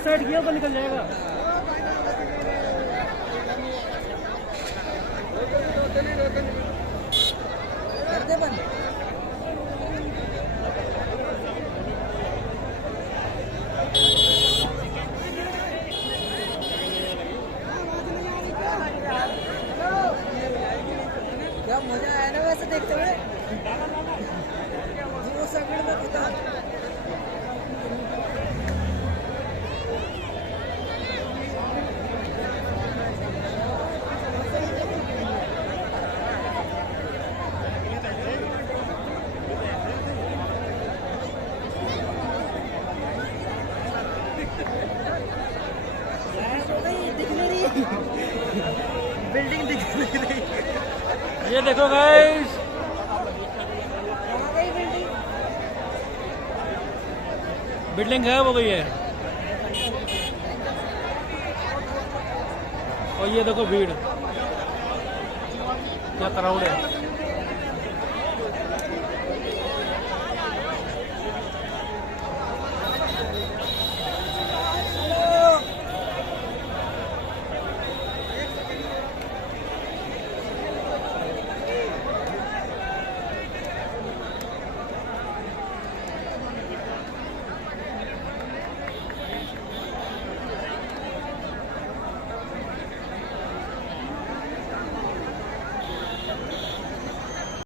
उस साइड किया तो निकल जाएगा। कर दे बंद। क्या मजा आया ना वैसे देखते हुए। वो सेकंड में पता दिख नहीं रही बिल्डिंग दिख नहीं रही। ये देखो गाइस, कहाँ गई बिल्डिंग? बिल्डिंग गायब हो गई है। और ये देखो भीड़, क्या क्राउड है।